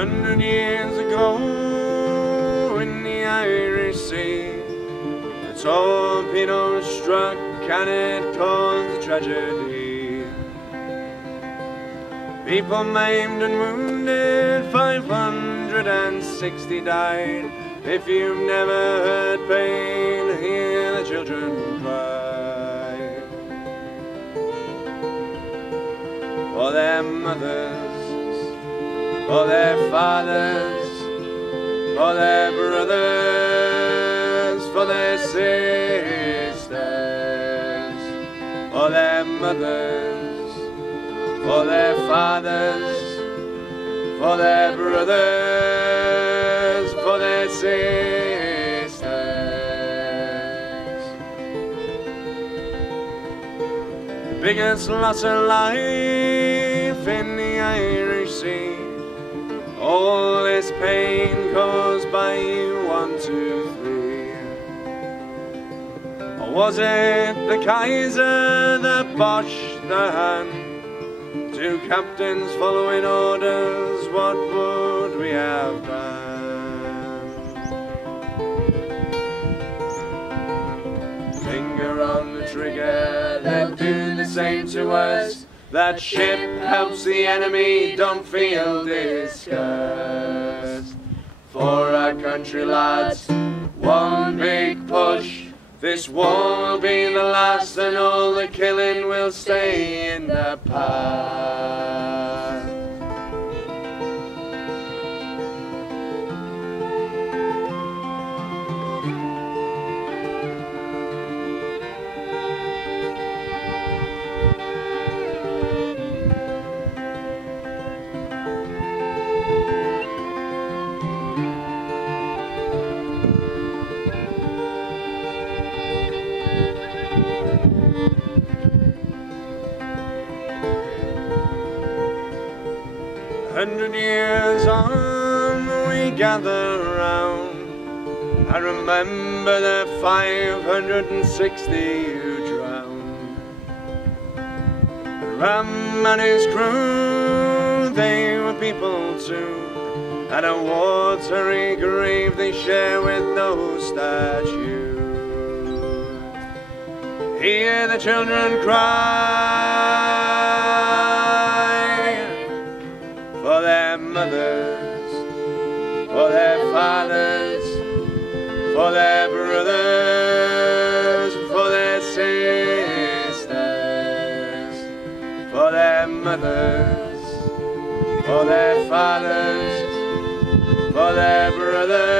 100 years ago in the Irish Sea, the torpedo struck and it caused a tragedy. People maimed and wounded, 560 died. If you've never heard pain, hear the children cry. For their mothers, for their fathers, for their brothers, for their sisters, for their mothers, for their fathers, for their brothers, for their sisters. The biggest loss of life in the Irish Sea, all this pain caused by you, 1, 2, 3. Or was it the Kaiser, the Bosch, the hand? 2 captains following orders, what would we have done? Finger on the trigger, they'll do the same to us. That ship helps the enemy, don't feel disgust. For our country, lads, one big push. This war will be the last, and all the killing will stay in the past. 100 years on, we gather round. I remember the 560 who drowned. Ram and his crew, they were people too. At a watery grave they share with no statue. Hear the children cry for their mothers, for their fathers, for their brothers, for their sisters, for their mothers, for their fathers, for their brothers.